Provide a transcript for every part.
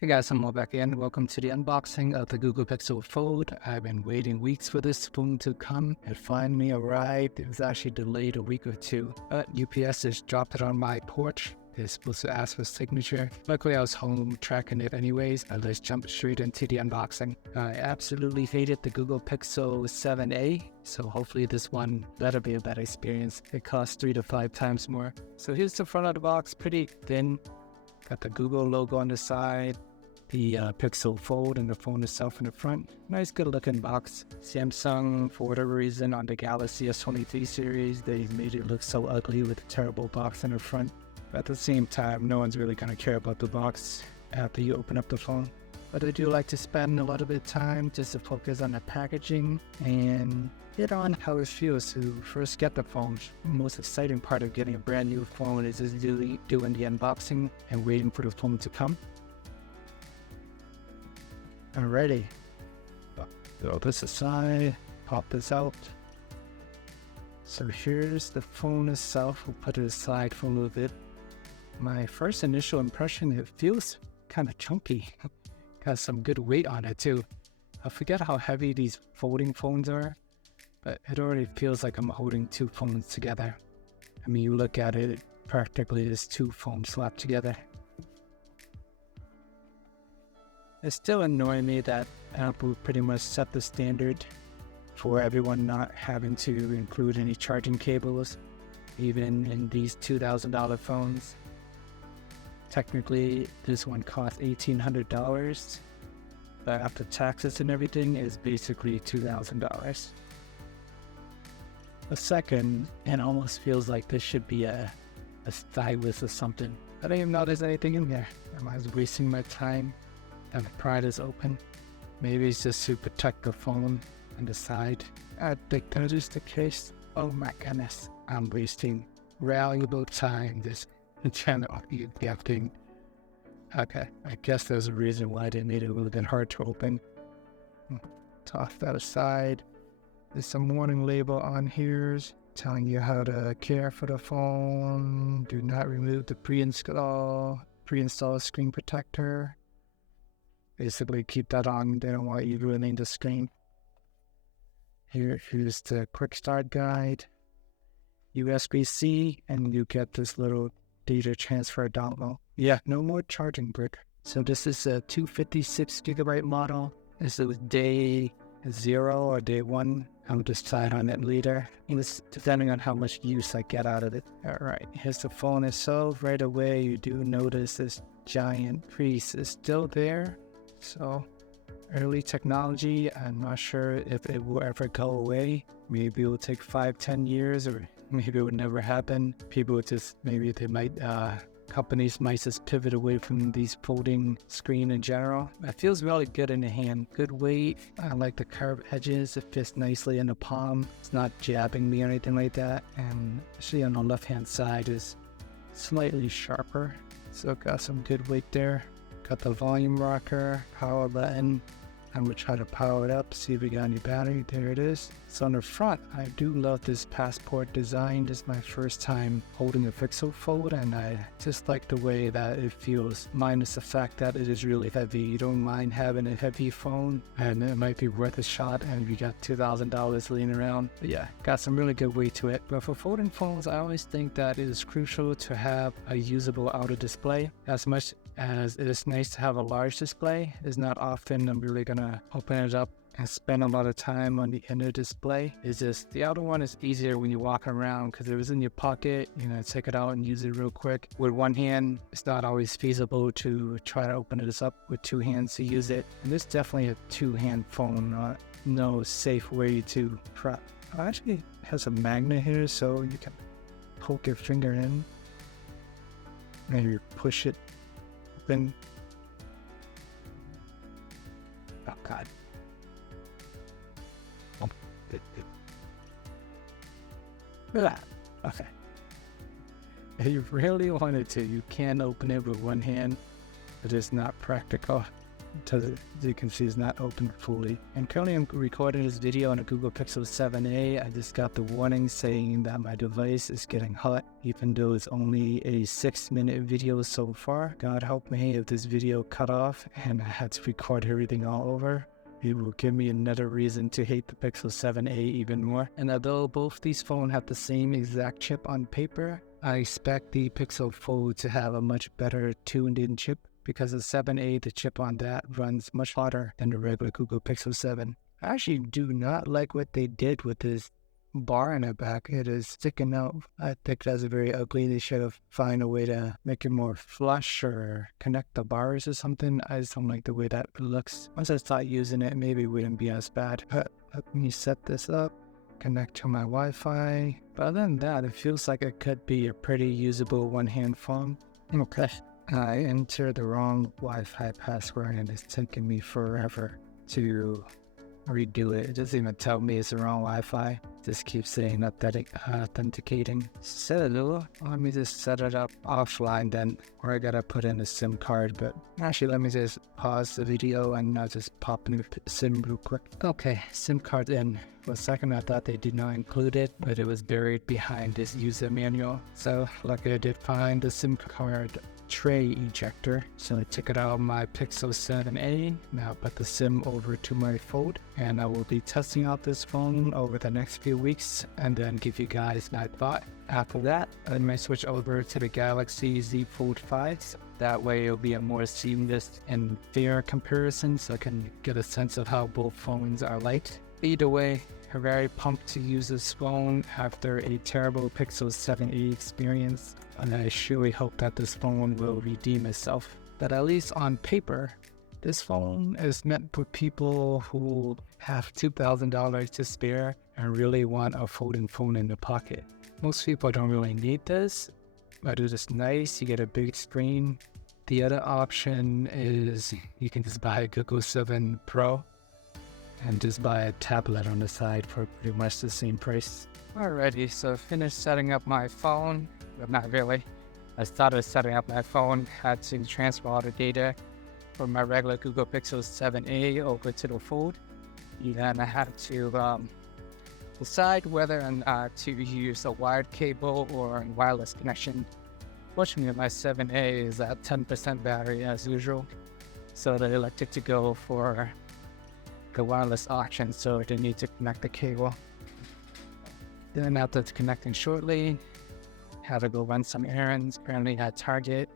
Hey guys, I'm back again. Welcome to the unboxing of the Google Pixel Fold. I've been waiting weeks for this phone to come. It finally arrived. It was actually delayed a week or two, but UPS just dropped it on my porch. It's supposed to ask for signature. Luckily, I was home tracking it anyways. I just jumped straight into the unboxing. I absolutely hated the Google Pixel 7a, so hopefully this one better be a better experience. It costs 3 to 5 times more. So here's the front of the box, pretty thin. Got the Google logo on the side, the Pixel Fold and the phone itself in the front. Nice good looking box. Samsung, for whatever reason, on the Galaxy S23 series, they made it look so ugly with a terrible box in the front. But at the same time, no one's really going to care about the box after you open up the phone. But I do like to spend a little bit of time just to focus on the packaging and hit on how it feels to first get the phone. The most exciting part of getting a brand new phone is just doing the unboxing and waiting for the phone to come. Alrighty, throw this aside, pop this out. So here's the phone itself. We'll put it aside for a little bit. My first initial impression, it feels kind of chunky. Got some good weight on it too. I forget how heavy these folding phones are, but it already feels like I'm holding two phones together. I mean, you look at it, practically is two phones slapped together. It's still annoying me that Apple pretty much set the standard for everyone not having to include any charging cables, even in these $2,000 phones. Technically, this one costs $1,800, but after taxes and everything, it's basically $2,000. A second, it almost feels like this should be a stylus or something. I don't even know there's anything in there. Am I wasting my time? And the pride is open. Maybe it's just to protect the phone on the side. I think that is the case. Oh my goodness, I'm wasting valuable time this channel gifting. Okay, I guess there's a reason why they made it a little bit hard to open. Toss that aside. There's some warning label on here telling you how to care for the phone. Do not remove the pre-install screen protector. Basically, keep that on. They don't want you ruining the screen. Here's the quick start guide. USB-C, and you get this little data transfer dongle. Yeah, no more charging brick. So this is a 256 gigabyte model. This is day 0 or day 1. I'll decide on it later. It's depending on how much use I get out of it. Alright, here's the phone itself. Right away, you do notice this giant crease is still there. So, early technology, I'm not sure if it will ever go away. Maybe it will take 5-10 years, or maybe it would never happen. People would just, companies might just pivot away from these folding screen in general. It feels really good in the hand. Good weight. I like the curved edges. It fits nicely in the palm. It's not jabbing me or anything like that. And actually on the left-hand side is slightly sharper. So got some good weight there. Got the volume rocker, power button. I'm going to try to power it up, see if we got any battery. There it is. So on the front, I do love this passport design. This is my first time holding a Pixel Fold, and I just like the way that it feels, minus the fact that it is really heavy. You don't mind having a heavy phone, and it might be worth a shot, and you got $2,000 laying around. But yeah, got some really good weight to it. But for folding phones, I always think that it is crucial to have a usable outer display. As much as it is nice to have a large display, it's not often I'm really gonna open it up and spend a lot of time on the inner display. It's just the outer one is easier when you walk around because it was in your pocket, take it out and use it real quick. With one hand, it's not always feasible to try to open this up with two hands to use it. And this is definitely a two-hand phone, no safe way to prep. It actually has a magnet here so you can poke your finger in, maybe push it open. Oh God. Okay. If you really wanted to, you can open it with one hand, but it's not practical. as you can see, it's not open fully. And currently I'm recording this video on a Google Pixel 7a. I just got the warning saying that my device is getting hot, even though it's only a 6-minute video so far. God help me if this video cut off and I had to record everything all over. It will give me another reason to hate the Pixel 7a even more. And although both these phones have the same exact chip on paper, I expect the Pixel Fold to have a much better tuned-in chip, because the 7a, the chip on that runs much hotter than the regular Google Pixel 7. I actually do not like what they did with this bar in the back. It is sticking out. I think that's very ugly. They should have found a way to make it more flush or connect the bars or something. I just don't like the way that looks. Once I start using it, maybe it wouldn't be as bad. But let me set this up, connect to my Wi-Fi. But other than that, it feels like it could be a pretty usable one-hand phone. Okay. I entered the wrong Wi-Fi password and it's taking me forever to redo it. It doesn't even tell me it's the wrong Wi-Fi. It just keeps saying authenticating. So let me just set it up offline then, or I gotta put in a SIM card. But actually, let me just pause the video and I'll just pop in a SIM real quick. Okay, SIM card in. For a second I thought they did not include it, but it was buried behind this user manual. So luckily I did find the SIM card tray ejector, so I took it out of my Pixel 7a. Now put the SIM over to my Fold, and I will be testing out this phone over the next few weeks and then give you guys my thought. After that, I might switch over to the Galaxy Z Fold 5. That way it'll be a more seamless and fair comparison, so I can get a sense of how both phones are like. Either way, I'm very pumped to use this phone after a terrible Pixel 7a experience, and I surely hope that this phone will redeem itself. But at least on paper, this phone is meant for people who have $2,000 to spare and really want a folding phone in the pocket. Most people don't really need this, but it is nice. You get a big screen. The other option is you can just buy a Google 7 Pro and just buy a tablet on the side for pretty much the same price. Alrighty, so finished setting up my phone, but not really. I started setting up my phone, had to transfer all the data from my regular Google Pixel 7a over to the Fold. Then I had to decide whether or not to use a wired cable or a wireless connection. Fortunately, my 7a is at 10% battery as usual, so I elected to go for the wireless option, so I didn't need to connect the cable. Then after connecting shortly, had to go run some errands. Apparently at Target,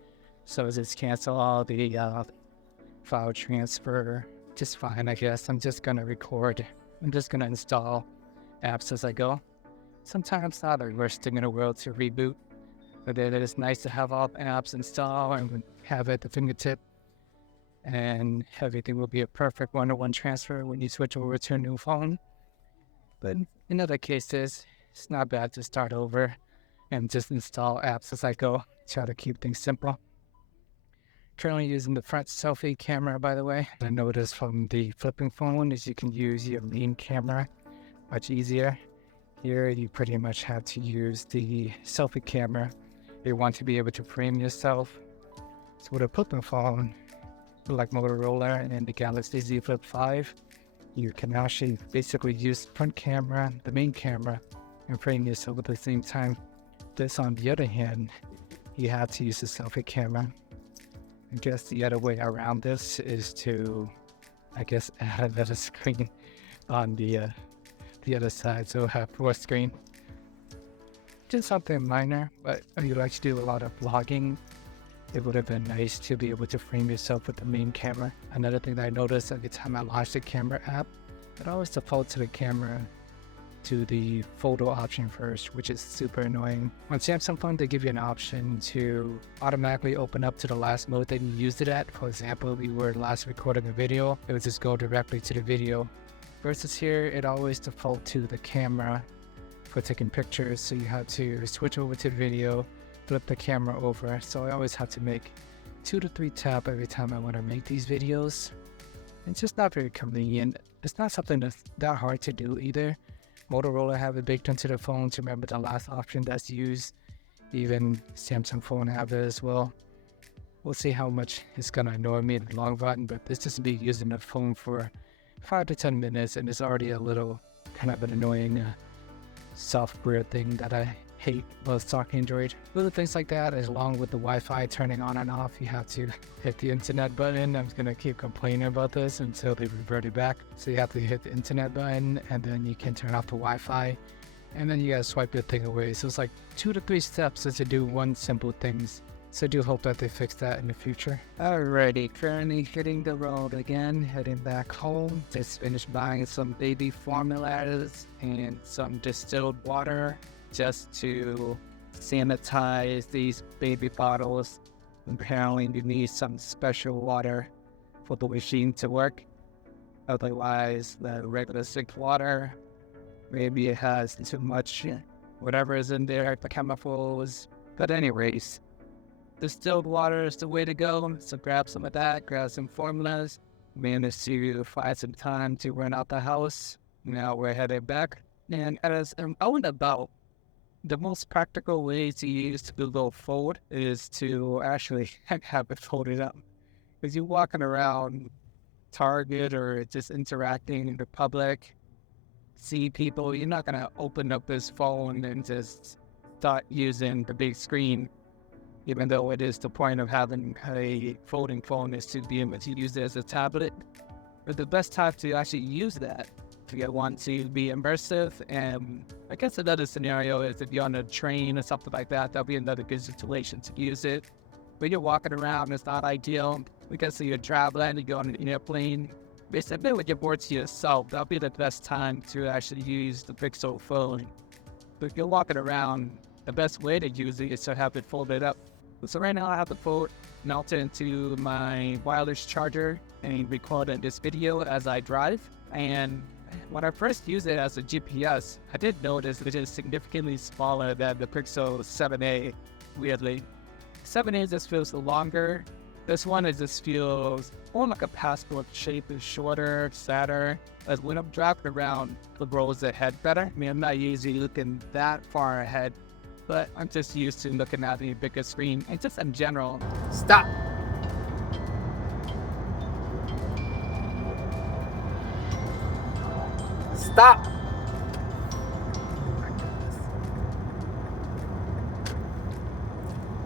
so just cancel all the file transfer. Just fine, I guess. I'm just gonna record. I'm just gonna install apps as I go. Sometimes not the worst thing in the world to reboot, but it is nice to have all the apps installed and have it at the fingertip. And everything will be a perfect one-to-one transfer when you switch over to a new phone. But in other cases, it's not bad to start over and just install apps as I go. Try to keep things simple. Currently using the front selfie camera, by the way. I noticed from the flipping phone is you can use your main camera much easier. Here you pretty much have to use the selfie camera. You want to be able to frame yourself. So with a flipping phone, like Motorola and the Galaxy Z Flip 5, you can actually basically use front camera, the main camera, and frame yourself at the same time. This, on the other hand, you have to use the selfie camera. I guess the other way around this is to, add another screen on the other side, so have 4 screen. Just something minor, but if you like to do a lot of vlogging, it would have been nice to be able to frame yourself with the main camera. Another thing that I noticed every time I launch the camera app, it always defaults to the camera to the photo option first, which is super annoying. On Samsung phone, they give you an option to automatically open up to the last mode that you used it at. For example, we were last recording a video, it would just go directly to the video. Versus here, it always defaults to the camera for taking pictures, so you have to switch over to the video, flip the camera over. So I always have to make 2 to 3 taps every time I want to make these videos. It's just not very convenient. It's not something that's that hard to do either. Motorola have it baked into the phone to remember the last option that's used. Even Samsung phone have it as well. We'll see how much it's gonna annoy me in the long run, but this just be using the phone for 5 to 10 minutes and it's already a little kind of an annoying software thing that I hate about stock Android. Little things like that, as along with the Wi-Fi turning on and off, you have to hit the internet button. I'm gonna keep complaining about this until they revert it back. So you have to hit the internet button and then you can turn off the Wi-Fi and then you gotta swipe your thing away. So it's like 2 to 3 steps just to do one simple things. So I do hope that they fix that in the future. Alrighty, currently hitting the road again, heading back home. Just finished buying some baby formulas and some distilled water just to sanitize these baby bottles. Apparently you need some special water for the machine to work. Otherwise, the regular stick water, maybe it has too much whatever is in there, the chemicals. But anyways, distilled water is the way to go. So grab some of that, grab some formulas. Managed to find some time to run out the house. Now we're headed back. And as I'm out and about, the most practical way to use the Google Fold is to actually have it folded up. Because you're walking around Target or just interacting in the public, see people, you're not going to open up this phone and just start using the big screen, even though it is the point of having a folding phone is to be able to use it as a tablet. But the best time to actually use that, to get one to be immersive, and I guess another scenario is if you're on a train or something like that, that'll be another good situation to use it. When you're walking around, it's not ideal. Because you're traveling, you go on an airplane, basically when you're bored to yourself, that'll be the best time to actually use the Pixel phone. But if you're walking around, the best way to use it is to have it folded up. So right now I have the phone mounted into my wireless charger and recording this video as I drive. And when I first used it as a GPS, I did notice it is significantly smaller than the Pixel 7a, weirdly. 7a just feels longer. This one just feels more like a passport shape. It's shorter, fatter. As when I'm driving around, the roads ahead better. I mean, I'm not usually looking that far ahead, but I'm just used to looking at the bigger screen. And just in general, stop. Stop.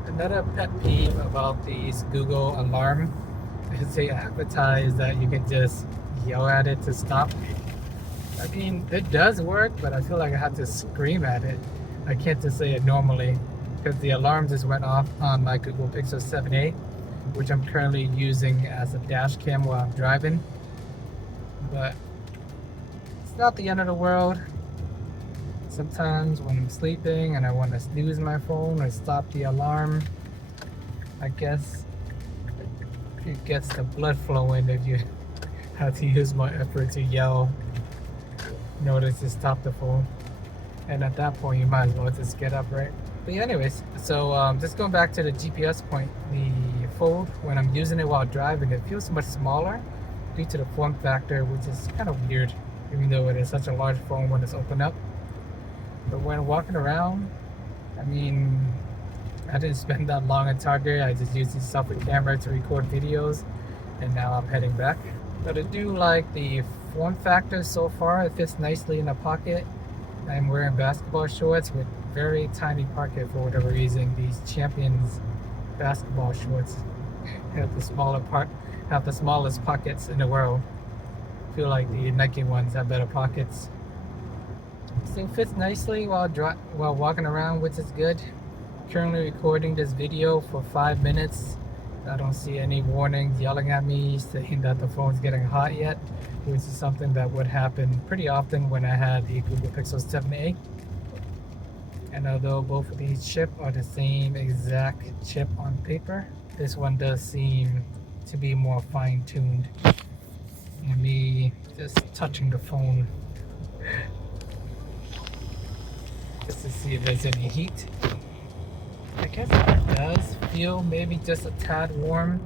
Another pet peeve about these Google alarm is they advertise that you can just yell at it to stop. I mean, it does work, but I feel like I have to scream at it. I can't just say it normally because the alarm just went off on my Google Pixel 7a, which I'm currently using as a dash cam while I'm driving. But it's not the end of the world. Sometimes when I'm sleeping and I want to snooze my phone or stop the alarm, I guess it gets the blood flowing if you have to use my effort to yell in order to stop the phone. And at that point, you might as well just get up, right? But yeah, anyways, so just going back to the GPS point, the Fold, when I'm using it while driving, it feels much smaller due to the form factor, which is kind of weird, even though it is such a large phone when it's opened up. But when walking around, I mean, I didn't spend that long at Target. I just used the selfie camera to record videos, and now I'm heading back. But I do like the form factor so far. It fits nicely in a pocket. I'm wearing basketball shorts with very tiny pocket for whatever reason. These Champions basketball shorts have the smallest pockets in the world. I feel like the Nike ones have better pockets. So it fits nicely while walking around, which is good. Currently recording this video for 5 minutes. I don't see any warnings yelling at me saying that the phone's getting hot yet, which is something that would happen pretty often when I had the Google Pixel 7a. And although both of these chips are the same exact chip on paper, this one does seem to be more fine-tuned. And me just touching the phone just to see if there's any heat. I guess it does feel maybe just a tad warm,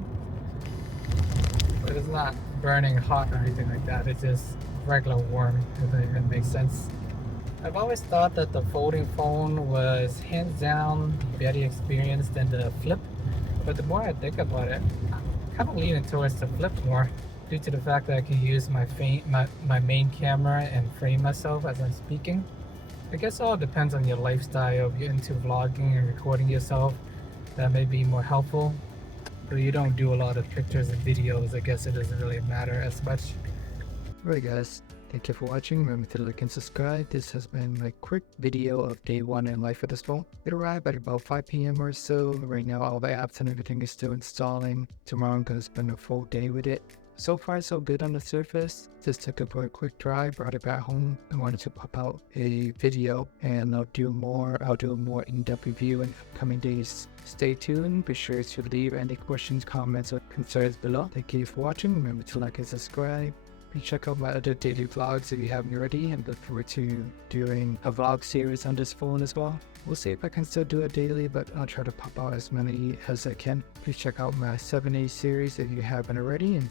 but it's not burning hot or anything like that. It's just regular warm, if that even makes sense. I've always thought that the folding phone was hands down better experience than the flip, But the more I think about it, I'm kind of leaning towards the flip more, due to the fact that I can use my main camera and frame myself as I'm speaking. I guess it all depends on your lifestyle. If you're into vlogging and recording yourself, that may be more helpful. But you don't do a lot of pictures and videos, I guess it doesn't really matter as much. Alright guys, thank you for watching. Remember to like and subscribe. This has been my quick video of day 1 in life with this phone. It arrived at about 5 p.m. or so. Right now all the apps and everything is still installing. Tomorrow I'm going to spend a full day with it. So far so good on the surface. Just took it for a quick drive, brought it back home. I wanted to pop out a video and I'll do a more in-depth review in coming days. Stay tuned. Be sure to leave any questions, comments, or concerns below. Thank you for watching. Remember to like and subscribe. Please check out my other daily vlogs if you haven't already, and look forward to doing a vlog series on this phone as well. We'll see if I can still do it daily, but I'll try to pop out as many as I can. Please check out my 7A series if you haven't already, and